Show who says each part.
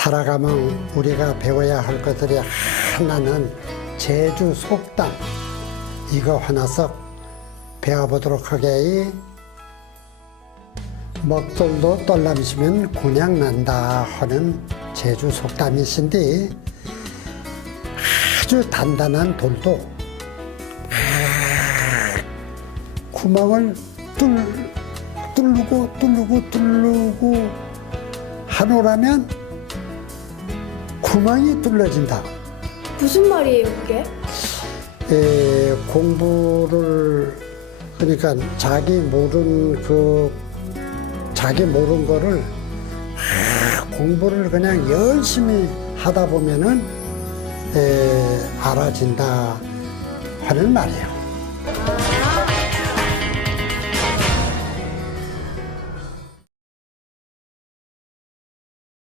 Speaker 1: 살아가면 우리가 배워야 할 것들이 하나는 제주 속담. 이거 하나 씩 배워보도록 하게 먹돌도 떨람시면 곤양 난다 하는 제주 속담이신데 아주 단단한 돌도. 구멍을 뚫, 뚫고 뚫고 뚫고 하노라면 구멍이 뚫려진다.
Speaker 2: 무슨 말이에요, 그게?
Speaker 1: 에, 공부를 그러니까 자기 모르는 그 자기 모르는 거를 아, 공부를 그냥 열심히 하다 보면은 에, 알아진다 하는 말이에요.